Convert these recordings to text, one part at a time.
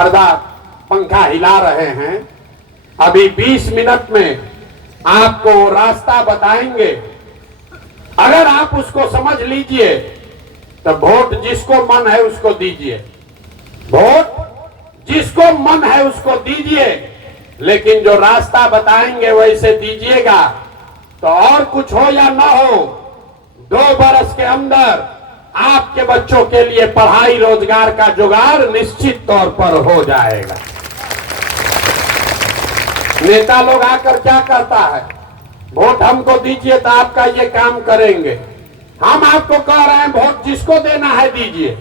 पर्दा पंखा हिला रहे हैं। अभी 20 मिनट में आपको रास्ता बताएंगे। अगर आप उसको समझ लीजिए तो वोट जिसको मन है उसको दीजिए, वोट जिसको मन है उसको दीजिए, लेकिन जो रास्ता बताएंगे वैसे दीजिएगा। तो और कुछ हो या ना हो, 2 बरस के अंदर आपके बच्चों के लिए पढ़ाई रोजगार का जुगाड़ निश्चित तौर पर हो जाएगा। नेता लोग आकर क्या करता है, वोट हमको दीजिए तो आपका ये काम करेंगे। हम आपको कह रहे हैं वोट जिसको देना है दीजिए,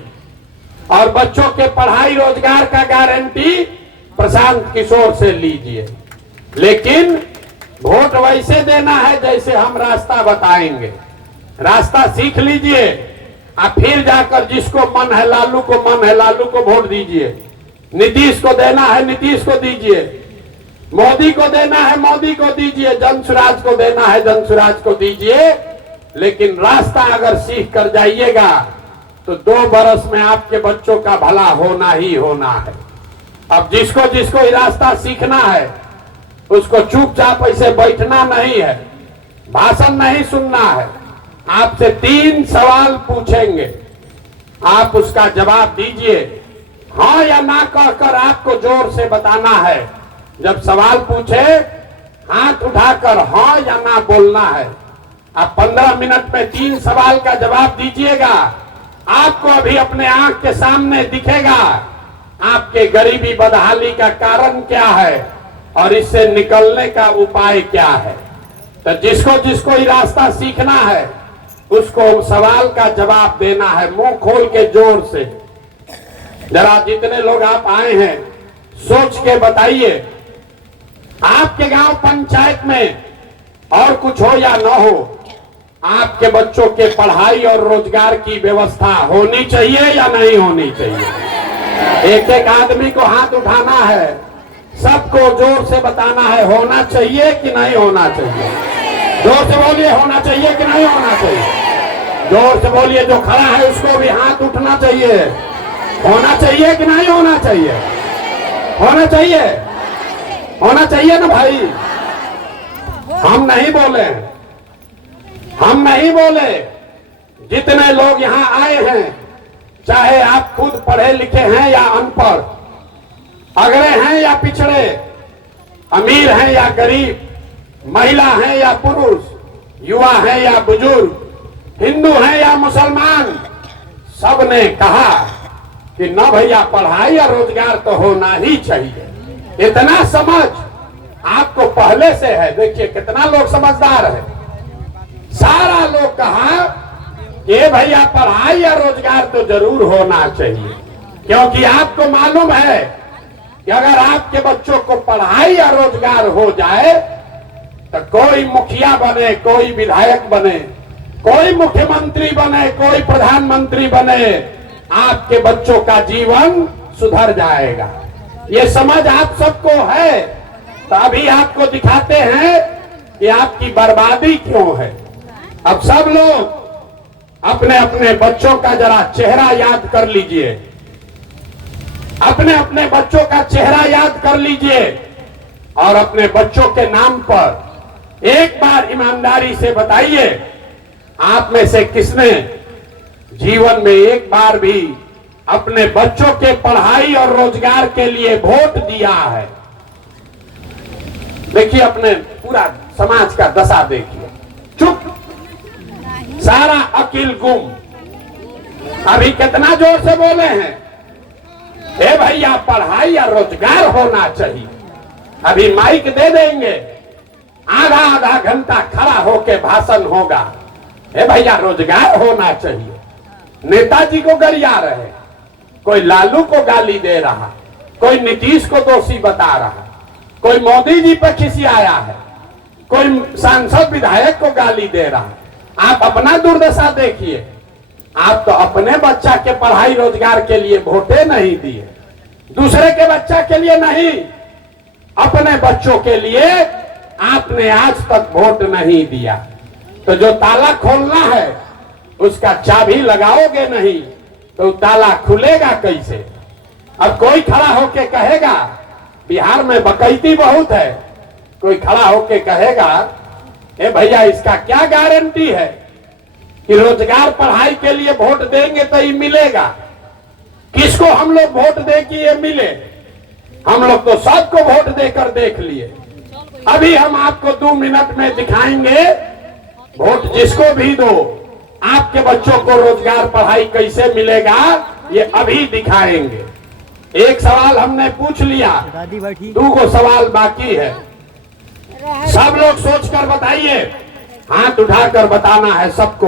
और बच्चों के पढ़ाई रोजगार का गारंटी प्रशांत किशोर से लीजिए। लेकिन वोट वैसे देना है जैसे हम रास्ता बताएंगे। रास्ता सीख लीजिए, आप फिर जाकर जिसको मन है लालू को मन है लालू को वोट दीजिए। नीतीश को देना है नीतीश को दीजिए, मोदी को देना है मोदी को दीजिए, जनसुराज को देना है जनसुराज को दीजिए। लेकिन रास्ता अगर सीख कर जाइएगा तो 2 बरस में आपके बच्चों का भला होना ही होना है। अब जिसको जिसको ये रास्ता सीखना है उसको चुपचाप ऐसे बैठना नहीं है, भाषण नहीं सुनना है। आपसे 3 सवाल पूछेंगे, आप उसका जवाब दीजिए। हाँ या ना कहकर आपको जोर से बताना है। जब सवाल पूछे हाथ उठाकर हाँ या ना बोलना है। आप 15 मिनट में 3 सवाल का जवाब दीजिएगा। आपको अभी अपने आंख के सामने दिखेगा आपके गरीबी बदहाली का कारण क्या है और इससे निकलने का उपाय क्या है। तो जिसको जिसको ये रास्ता सीखना है उसको सवाल का जवाब देना है, मुंह खोल के जोर से। जरा जितने लोग आप आए हैं सोच के बताइए, आपके गांव पंचायत में और कुछ हो या न हो, आपके बच्चों के पढ़ाई और रोजगार की व्यवस्था होनी चाहिए या नहीं होनी चाहिए। एक एक आदमी को हाथ उठाना है, सबको जोर से बताना है होना चाहिए कि नहीं होना चाहिए। जोर से बोलिए होना चाहिए कि नहीं होना चाहिए। जोर से बोलिए, जो खड़ा है उसको भी हाथ उठना चाहिए। होना चाहिए कि नहीं होना चाहिए। होना चाहिए, होना चाहिए ना भाई। हम नहीं बोले, हम नहीं बोले। जितने लोग यहाँ आए हैं, चाहे आप खुद पढ़े लिखे हैं या अनपढ़, अगड़े हैं या पिछड़े, अमीर हैं या गरीब, महिला हैं या पुरुष, युवा हैं या बुजुर्ग, हिंदू हैं या मुसलमान, सब ने कहा कि न भैया पढ़ाई और रोजगार तो होना ही चाहिए। इतना समझ आपको पहले से है। देखिए कितना लोग समझदार है। सारा लोग कहा कि भैया पढ़ाई या रोजगार तो जरूर होना चाहिए, क्योंकि आपको मालूम है कि अगर आपके बच्चों को पढ़ाई या रोजगार हो जाए तो कोई मुखिया बने, कोई विधायक बने, कोई मुख्यमंत्री बने, कोई प्रधानमंत्री बने, आपके बच्चों का जीवन सुधर जाएगा। ये समझ आप सबको है, तो अभी आपको दिखाते हैं कि आपकी बर्बादी क्यों है। अब सब लोग अपने अपने बच्चों का जरा चेहरा याद कर लीजिए, अपने अपने बच्चों का चेहरा याद कर लीजिए और अपने बच्चों के नाम पर एक बार ईमानदारी से बताइए, आप में से किसने जीवन में एक बार भी अपने बच्चों के पढ़ाई और रोजगार के लिए वोट दिया है। देखिए अपने पूरा समाज का दशा देखिए, चुप, सारा अकिल गुम। अभी कितना जोर से बोले हैं, ए भैया पढ़ाई या रोजगार होना चाहिए। अभी माइक दे देंगे, आधा आधा घंटा खड़ा होके भाषण होगा, ए भैया रोजगार होना चाहिए। नेताजी को गरिया रहे, कोई लालू को गाली दे रहा, कोई नीतीश को दोषी बता रहा, कोई मोदी जी पर खिसियाया है, कोई सांसद विधायक को गाली दे रहा। आप अपना दुर्दशा देखिए। आप तो अपने बच्चा के पढ़ाई रोजगार के लिए वोटे नहीं दिए, दूसरे के बच्चा के लिए नहीं, अपने बच्चों के लिए आपने आज तक वोट नहीं दिया। तो जो ताला खोलना है उसका चाबी लगाओगे नहीं तो ताला खुलेगा कैसे। अब कोई खड़ा होके कहेगा, बिहार में बकैती बहुत है, कोई खड़ा होके कहेगा ए भैया इसका क्या गारंटी है कि रोजगार पढ़ाई के लिए वोट देंगे तो ये मिलेगा। किसको हम लोग वोट दे कि ये मिले? हम लोग तो सबको वोट देकर देख लिए। अभी हम आपको 2 मिनट में दिखाएंगे, वोट जिसको भी दो आपके बच्चों को रोजगार पढ़ाई कैसे मिलेगा ये अभी दिखाएंगे। एक सवाल हमने पूछ लिया, 2 सवाल बाकी है। सब लोग सोचकर बताइए, हाथ उठाकर बताना है सबको।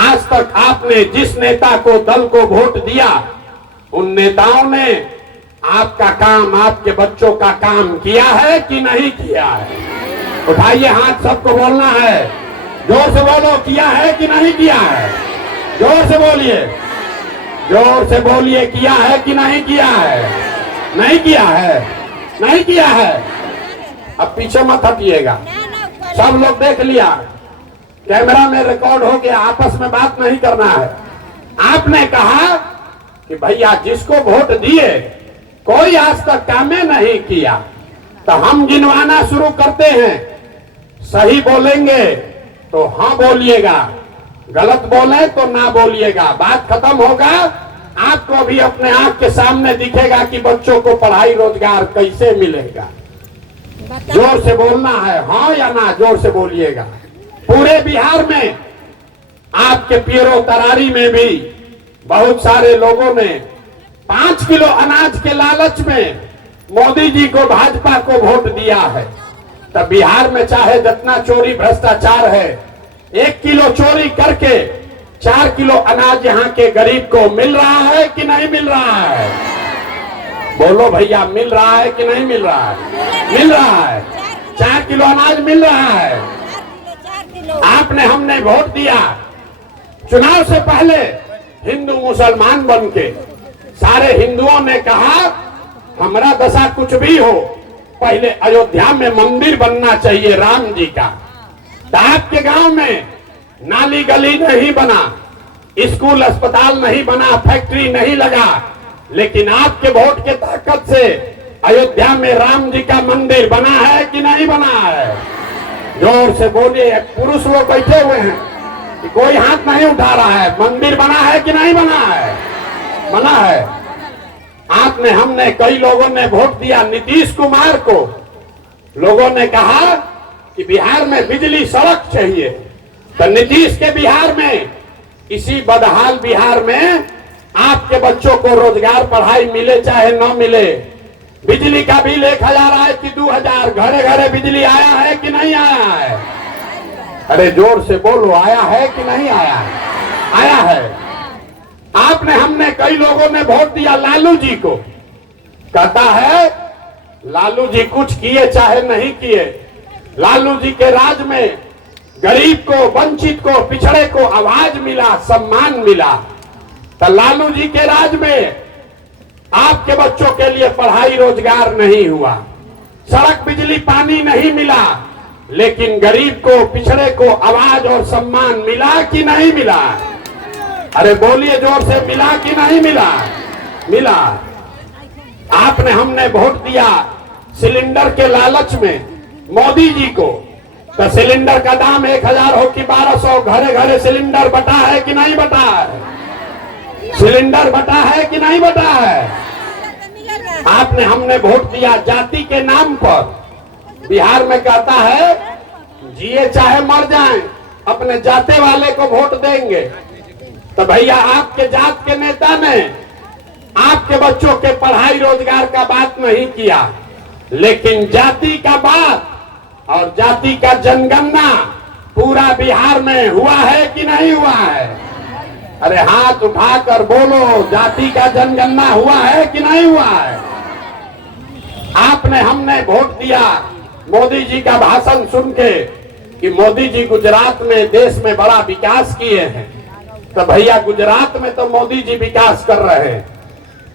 आज तक आपने जिस नेता को, दल को वोट दिया, उन नेताओं ने आपका काम, आपके बच्चों का काम किया है कि नहीं किया है? उठाइए हाथ, सबको बोलना है, जोर से बोलो, किया है कि नहीं किया है? जोर से बोलिए, जोर से बोलिए, किया है कि नहीं किया है? नहीं किया है, नहीं किया है। अब पीछे मत हटिएगा, सब लोग देख लिया, कैमरा में रिकॉर्ड हो गया, आपस में बात नहीं करना है। आपने कहा कि भैया जिसको वोट दिए कोई आज तक कामे नहीं किया, तो हम गिनवाना शुरू करते हैं। सही बोलेंगे तो हाँ बोलिएगा, गलत बोले तो ना बोलिएगा। बात खत्म होगा, आपको भी अपने आंख के सामने दिखेगा कि बच्चों को पढ़ाई रोजगार कैसे मिलेगा। जोर से बोलना है, हाँ या ना, जोर से बोलिएगा। पूरे बिहार में, आपके पीरो तरारी में भी बहुत सारे लोगों ने 5 किलो अनाज के लालच में मोदी जी को, भाजपा को वोट दिया है। तब बिहार में चाहे जितना चोरी भ्रष्टाचार है, 1 किलो चोरी करके 4 किलो अनाज यहाँ के गरीब को मिल रहा है कि नहीं मिल रहा है? बोलो भैया, मिल रहा है कि नहीं मिल रहा है? मिल रहा है, 4 किलो अनाज मिल रहा है। आपने, हमने वोट दिया, चुनाव से पहले हिंदू मुसलमान बन के सारे हिंदुओं ने कहा हमारा दशा कुछ भी हो, पहले अयोध्या में मंदिर बनना चाहिए राम जी का। तो आपके गांव में नाली गली नहीं बना, स्कूल अस्पताल नहीं बना, फैक्ट्री नहीं लगा, लेकिन आपके वोट के ताकत से अयोध्या में राम जी का मंदिर बना है कि नहीं बना है? जोर से बोलिए, पुरुष लोग बैठे हुए हैं, कोई हाथ नहीं उठा रहा है। मंदिर बना है कि नहीं बना है? बना है। आपने, हमने, कई लोगों ने वोट दिया नीतीश कुमार को। लोगों ने कहा कि बिहार में बिजली सड़क चाहिए, तो नीतीश के बिहार में, इसी बदहाल बिहार में आपके बच्चों को रोजगार पढ़ाई मिले चाहे न मिले, बिजली का बिल 1000 आए कि 2000, घरे घरे बिजली आया है कि नहीं आया है? अरे जोर से बोलो, आया है कि नहीं आया है? आया है। आपने, हमने, कई लोगों ने वोट दिया लालू जी को। कहता है लालू जी कुछ किए चाहे नहीं किए, लालू जी के राज में गरीब को, वंचित को, पिछड़े को आवाज मिला, सम्मान मिला। तो लालू जी के राज में आपके बच्चों के लिए पढ़ाई रोजगार नहीं हुआ, सड़क बिजली पानी नहीं मिला, लेकिन गरीब को, पिछड़े को आवाज और सम्मान मिला कि नहीं मिला? अरे बोलिए जोर से, मिला कि नहीं मिला? मिला। आपने, हमने वोट दिया सिलेंडर के लालच में मोदी जी को। तो सिलेंडर का दाम 1000 हो कि 1200, घरे घरे सिलेंडर बटा है कि नहीं बटा है? सिलेंडर बटा है कि नहीं बटा है? आपने, हमने वोट दिया जाति के नाम पर। बिहार में कहता है जिए चाहे मर जाएं, अपने जाते वाले को वोट देंगे। तो भैया आपके जात के नेता ने आपके बच्चों के पढ़ाई रोजगार का बात नहीं किया, लेकिन जाति का बात और जाति का जनगणना पूरा बिहार में हुआ है कि नहीं हुआ है? अरे हाथ उठाकर बोलो, जाति का जनगणना हुआ है कि नहीं हुआ है? आपने, हमने वोट दिया मोदी जी का भाषण सुन के कि मोदी जी गुजरात में, देश में बड़ा विकास किए हैं। तो भैया गुजरात में तो मोदी जी विकास कर रहे हैं,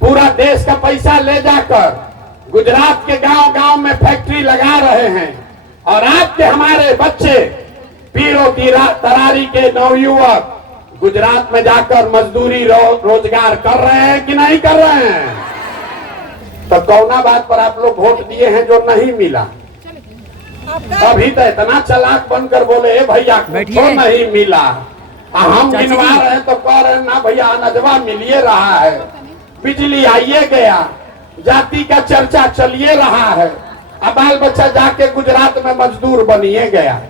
पूरा देश का पैसा ले जाकर गुजरात के गांव गांव में फैक्ट्री लगा रहे हैं। और आपके, हमारे बच्चे, पीरो तरारी के नवयुवक गुजरात में जाकर मजदूरी रोजगार कर रहे हैं कि नहीं कर रहे हैं? तो कौना बात पर आप लोग वोट दिए हैं जो नहीं मिला? अभी तो इतना चालाक बनकर बोले भैया कुछ नहीं मिला, हम गिनवा रहे हैं तो कह रहे हैं ना भैया अनजवा मिलिए रहा है, बिजली आइए गया, जाति का चर्चा चलिए रहा है, अब बाल बच्चा जाके गुजरात में मजदूर बनिए गया।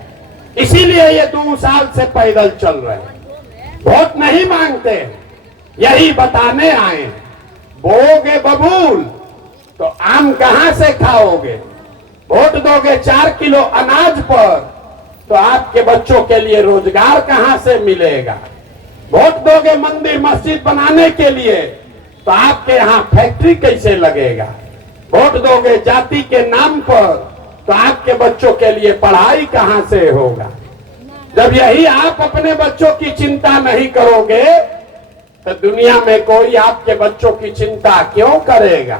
इसीलिए ये 2 साल से पैदल चल रहे हैं, वोट नहीं मांगते, यही बताने आए। बोओगे बबूल तो आम कहां से खाओगे? वोट दोगे 4 किलो अनाज पर तो आपके बच्चों के लिए रोजगार कहां से मिलेगा? वोट दोगे मंदिर मस्जिद बनाने के लिए तो आपके यहाँ फैक्ट्री कैसे लगेगा? वोट दोगे जाति के नाम पर तो आपके बच्चों के लिए पढ़ाई कहां से होगा? जब यही आप अपने बच्चों की चिंता नहीं करोगे तो दुनिया में कोई आपके बच्चों की चिंता क्यों करेगा?